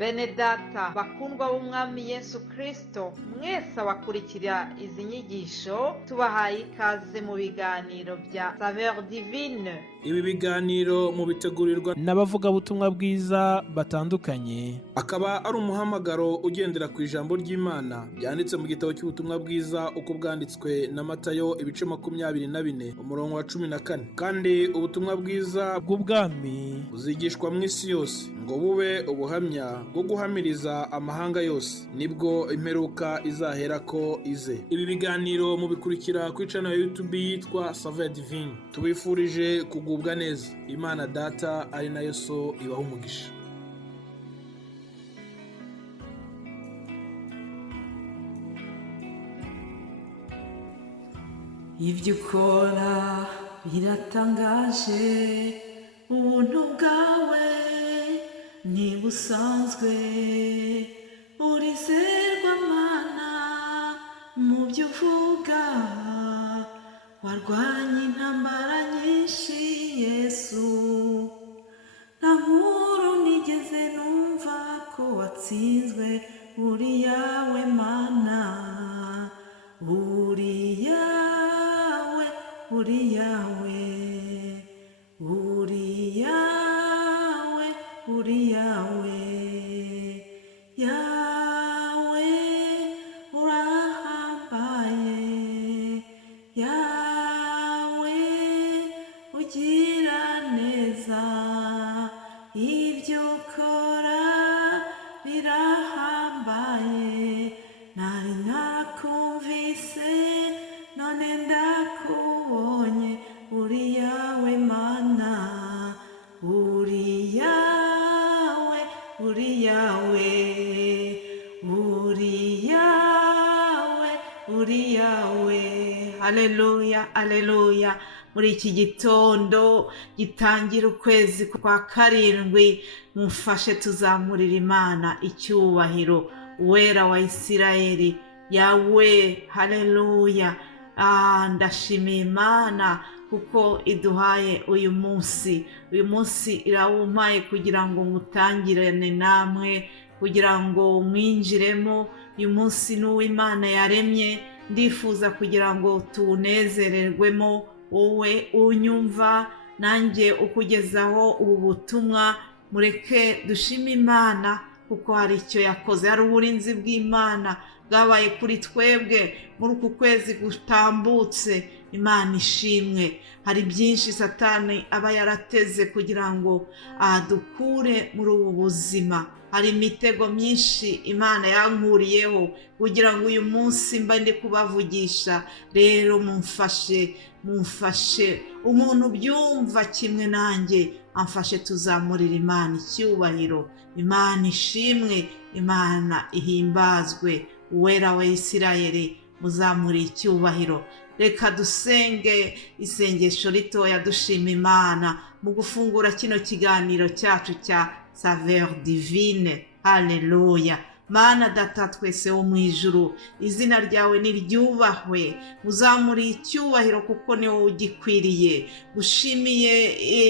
Bene data bakundwa b'umwami Yesu Kristo, mwese abakurikira izi nyigisho tubahaye ikaze mu biganiro bya Saveur Divine. Ibi biganiro mu bitegurirwa n'abavugabutumwa bwiza batandukanye, akaba ari umuhamagaro ugendera ku ijambo ry'Imana byanditse mu gitabo cy'ubutumwa bwiza uko bwanditswe na Matayo ibice 24 umurongo wa 14. Kandi ubutumwa bwiza bw'ubwami buzigishwa mu isi yose ngo bube ubuhamya bwo guhamiriza amahanga yose, nibwo imperuka izahera ko ize. Ibi biganiro mubikurikira ku channel ya YouTube yitwa Saveur Divine. Tubifurije kugubwa neza. Imana Data ari nayo So ibaha umugisha. Ibyo ukora biratangaje, ubuntu bwawe ntibusanzwe, urizerwa Mana mu byo uvuga, warwanye intambara nyinshi Yesu, nta nkuru nigeze numva ko watsinzwe, uri yawe Mana, uri yawe, uri yawe, uri yawe, uri yawe, yawe urahambaye, yawe ugira neza, ibyo ukora birahambaye, nari nakumvise none ndakubonye, uri yawe Mana, uri yawe, uri yawe, uri yawe, uri yawe. Haleluya, haleluya. Muri iki gitondo gitangira ukwezi kwa karindwi, mufashe tuzamurira Imana icyubahiro, Uwera wa Isirayeli, Yawe. Haleluya. Ndashimiye Imana kuko iduhaye uyu munsi irawumpaye kugira ngo mutangirane namwe, kugira ngo mwinjiremo. Uyu munsi n'uw'Imana yaremye, ndifuza kugira ngo tuwunezererwemo, wowe unyumva nanjye ukugezaho ubu butumwa. Mureke dushime Imana kuko hari icyo yakoze, hari uburinzi bw'Imana bwabaye kuri twebwe muri uku kwezi gutambutse. Imana ishimwe. Hari byinshi Satani aba yarateze kugira ngo adukure muri ubu buzima, hari imitego myinshi Imana yankuriyeho kugira ngo uyu munsi mba ndi kubavugisha. Rero mumfashe umuntu byumva kimwe nanjye, amfashe tuzamurira Imana icyubahiro. Imana ishimwe, Imana ihimbazwe. Uwera wa Isirayeli, muzamuri icyubahiro. Reka dusenge isengesho ritoya dushima Imana mu gufungura kino kiganiro cyacu cya Saveur Divine. Haleluya. Mana Data twese wo mu ijuru, izina ryawe niryubahwe, muzamuri icyubahiro kuko ni wowe ugikwiriye. Gushimiye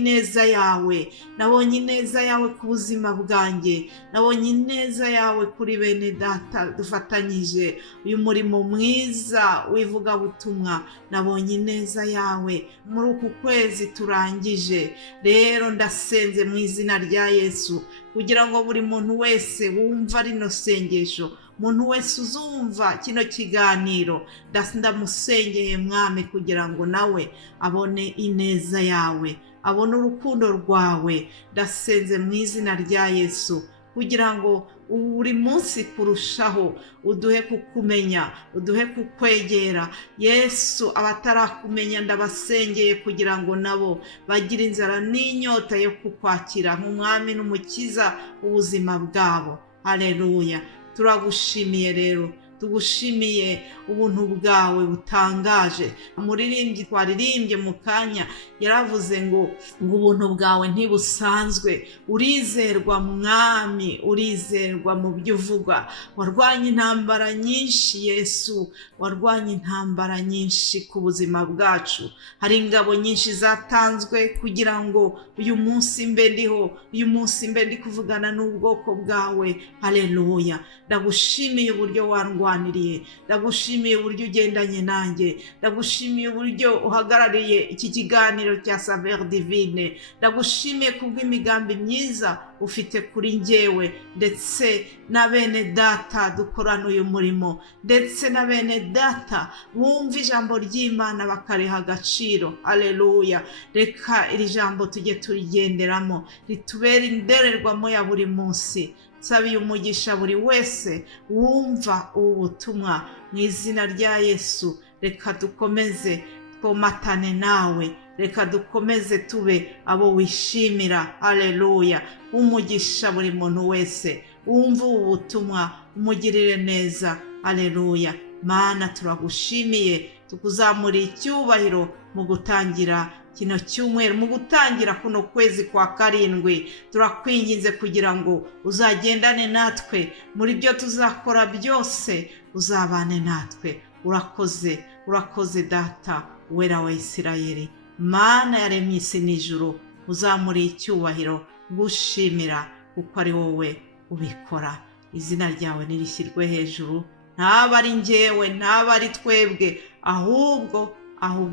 neza yawe, nabonye neza yawe ku buzima bwanjye, nabonye neza yawe kuri bene data dufatanyije uyu murimo mwiza w'ivugabutumwa, nabonye neza yawe muri uku kwezi turangije. Rero ndasenze mu izina rya Yesu kugira ngo buri muntu wese wumva rino sengesho, umuntu wese uzumva kino kiganiro, ndamusengeye Mwami kugira ngo nawe abone ineza yawe, abone urukundo rwawe. Ndasenze mu izina rya Yesu kugira ngo buri munsi kurushaho uduhe kukumenya, uduhe kukwegera Yesu. Abatarakumenya ndabasengeye kugira ngo nabo bagire inzara n'inyota yo kukwakira nk'umwami n'umukiza w'ubuzima bwabo. Haleluya. Turagushimiye rero, tugushimiye ubuntu bwawe butangaje. Umuririmbyi twaririmbye mu kanya yaravuze ngo ubuntu bwawe ntibusanzwe, urizerwa mwami, urizerwa mu byo uvuga. Warwanye intambara nyinshi Yesu, warwanye intambara nyinshi ku buzima bwacu. Hari ingabo nyinshi zatanzwe kugira ngo uyu munsi mbe ndiho, uyu munsi mbe ndi kuvugana n'ubwoko bwawe. Haleluya. Ndagushimiye uburyo warwaniriye, ndagushimiye uburyo ugendanye nanjye, ndagushimiye uburyo uhagarariye iki kiganiro cya Saveur Divine, ndagushimiye kubw'imigambi myiza ufite kuri njyewe ndetse na bene data dukorana uyu murimo, ndetse na bene data bumva ijambo ry'Imana bakariha agaciro. Haleluya. Reka iri jambo tujye turigenderamo, ritubere indorerwamo ya buri munsi. Nsabiye umugisha buri wese wumva ubu butumwa mu izina rya Yesu. Reka dukomeze twomatane nawe, reka dukomeze tube abo wishimira. Haleluya. Umugisha buri muntu wese wumva ubu butumwa, umugirire neza. Haleluya. Mana turagushimiye, tukuzamuriye icyubahiro mu gutangira kino cyumweru, mu gutangira kuno kwezi kwa karindwi. Turakwinginze kugira ngo uzagendane natwe muri byo tuzakora byose, uzabane natwe. Urakoze, urakoze Data wera wa Isirayeli, Mana yaremye isi n'ijuru. Uzamuriye icyubahiro, gushimira kuko ari wowe ubikora. Izina ryawe nirishyirwe hejuru, ntaba ari njyewe, ntaba ari twebwe, ahubwo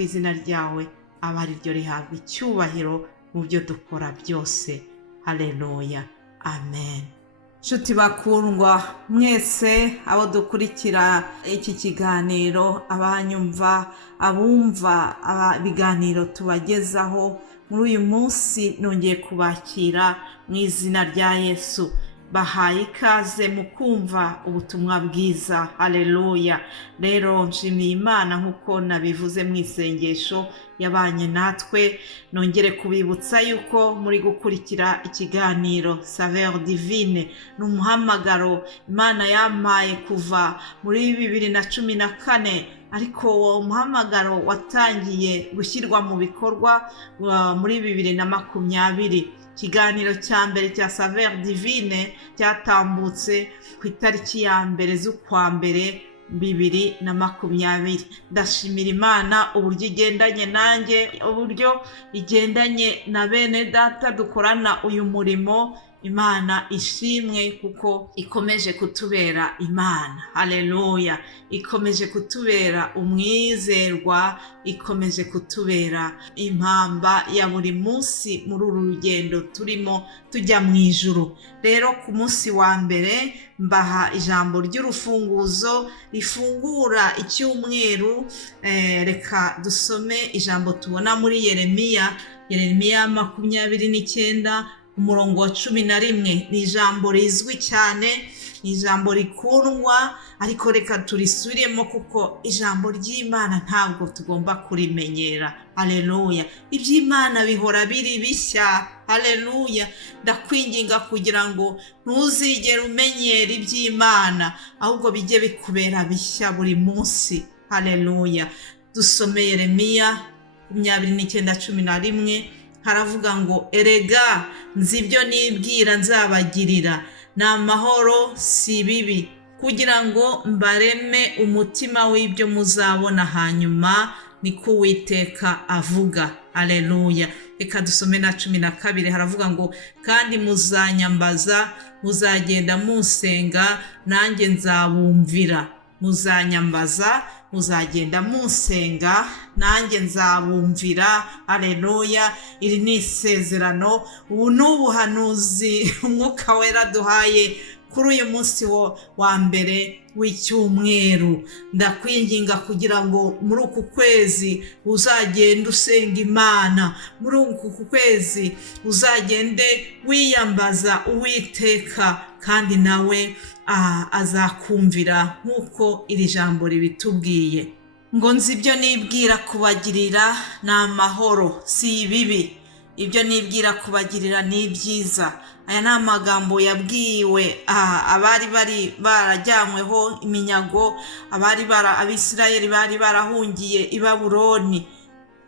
izina ryawe aba ari ryo rihabwa icyubahiro mu byo dukora byose. Haleluya. Amen. Nshuti bakundwa mwese abo dukurikira iki kiganiro, abanyumva, abumva ibiganiro tubagezaho muri uyu munsi, nongeye kubakira mu izina rya Yesu. Bahaye ikaze mu kumva ubutumwa bwiza. Haleluya. Rero nshimiye Imana nk'uko nabivuze mu isengesho yabanye natwe. Nongere kubibutsa yuko muri gukurikira ikiganiro Saveur Divine, n'umuhamagaro Imana yampaye kuva muri 2014, ariko uwo muhamagaro watangiye gushyirwa mu bikorwa muri 2020. Ikiganiro cya mbere cya Saveur Divine cyatambutse ku itariki ya mbere z'ukwa mbere 2020. Ndashimira Imana uburyo igendanye nanjye, uburyo igendanye na bene data dukorana uyu murimo. Imana ishimwe kuko ikomeje kutubera Imana. Haleluya. Ikomeje kutubera umwizerwa, ikomeje kutubera impamba ya buri munsi muri uru rugendo turimo tujya mu ijuru. Rero ku munsi wa mbere mbaha ijambo ry'urufunguzo rifungura icyumweru. Reka dusome ijambo tubona muri Yeremiya 29 umurongo wa 11. Ni ijambo rizwi cyane, ni ijambo rikundwa, ariko reka turisubiremo kuko ijambo ry'Imana ntabwo tugomba kurimenyera. Haleluya. Iby'Imana bihora biri bishya. Haleluya. Ndakwinginga kugira ngo ntuzigere umenyera iby'Imana, ahubwo bijye bikubera bishya buri munsi. Haleluya. Dusome Yeremiya 29:11. Haravuga ngo erega nzi ibyo nibwira nzabagirira, ni amahoro si bibi, kugira ngo mbareme umutima w'ibyo muzabona hanyuma, niko Uwiteka avuga. Haleluya. Reka dusome na 12. Haravuga ngo kandi muzanyambaza, muzagenda munsenga, nanjye nzabumvira. Muzanyambaza, muzagenda munsenga, nanjye nzabumvira. Haleluya. Iri ni isezerano, ubu ni ubuhanuzi Umwuka Wera duhaye kuri uyu munsi wa mbere w'icyumweru. Ndakwinginga kugira ngo muri uku kwezi uzagende usenga Imana, muri uku kwezi uzagende wiyambaza Uwiteka, kandi nawe azakumvira nk'uko iri jambo ribitubwiye. Ngo nzi ibyo nibwira kubagirira, ni amahoro si ibibi, ibyo nibwira kubagirira ni ibyiza. Aya ni amagambo yabwiwe abari barajyanyweho iminyago, abisirayeli bari barahungiye i Babuloni.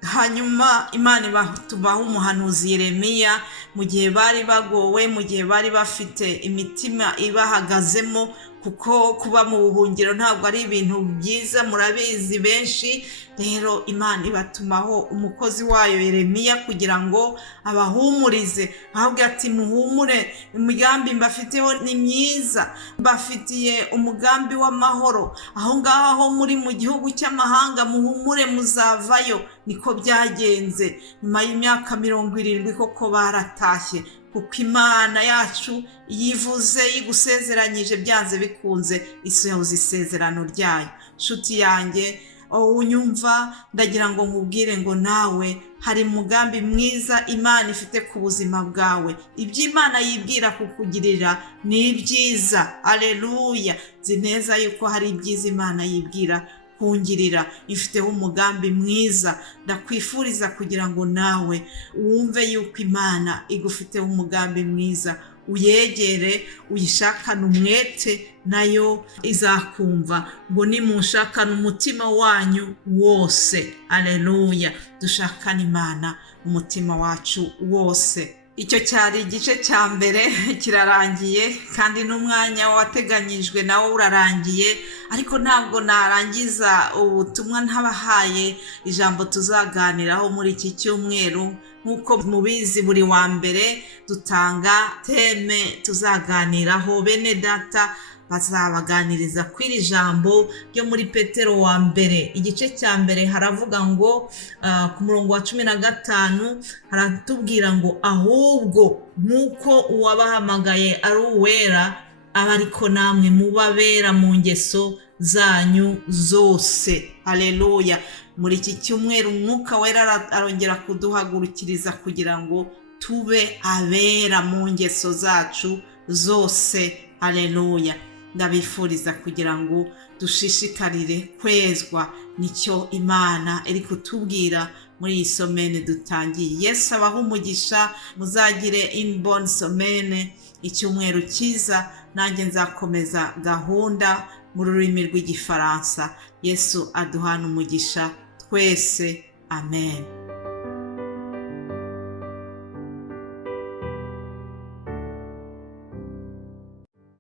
Hanyuma Imana ibatumaho umuhanuzi Yeremiya mu gihe bari bagowe, mu gihe bari bafite imitima ibahagazemo, kuko kuba mu buhungiro ntabwo ari ibintu byiza, murabizi benshi. Rero Imana ibatumaho umukozi wayo Yeremiya kugira ngo abahumurize, ahubwo ati muhumure, imigambi mbafiteho ni myiza, mbafitiye umugambi w'amahoro. Aho ngaho muri mu gihugu cy'amahanga muhumure, muzavayo. Niko byagenze. Nyuma y'imyaka 70 koko baratashye, kuko Imana yacu yivuze, yigusezeranyije byanze bikunze isohoza isezerano ryayo. Nshuti yanjye unyumva, ndagira ngo nkubwire ngo nawe hari umugambi mwiza Imana ifite ku buzima bwawe. Ibyo Imana yibwira kukugirira ni ibyiza. Aleluya. Nzi neza yuko hari ibyiza Imana yibwira kungirira, ifiteho umugambi mwiza. Ndakwifuriza kugira ngo nawe wumve yuko Imana igufiteho umugambi mwiza, uyegere, uyishakane umwete, nayo izakumva. Ngo nimunshakane umutima wanyu wose. Aleluya. Dushakane Imana umutima wacu wose. Icyo cyari igice cya mbere, kirarangiye, kandi n'umwanya wateganyijwe nawo urarangiye. Ariko ntabwo narangiza ubutumwa ntabahaye ijambo tuzaganiraho muri iki cyumweru. Nk'uko mubizi, buri wa mbere dutanga teme tuzaganiraho. Bene data bazabaganiriza kw'iri jambo ryo muri Petero wa mbere. Igice cya mbere haravuga ngo ku murongo wa 15 haratubwira ngo ahubwo nk'uko uwabahamagaye ari uwera, aba ariko namwe mubabera mu ngeso zanyu zose. Haleluya. Muri iki cyumweru Umwuka Wera arongera kuduhagurukiriza kugira ngo tube abera mu ngeso zacu zose. Haleluya. Ndabifuriza kugira ngo dushishikarire kwezwa. Nicyo Imana iri kutubwira muri iyi somene dutangiye. Yesu abaha umugisha, muzagire une bonne semaine, icyumweru cyiza. Nanjye nzakomeza gahunda mu rurimi rw'Igifaransa. Yesu aduhana umugisha twese. Amen.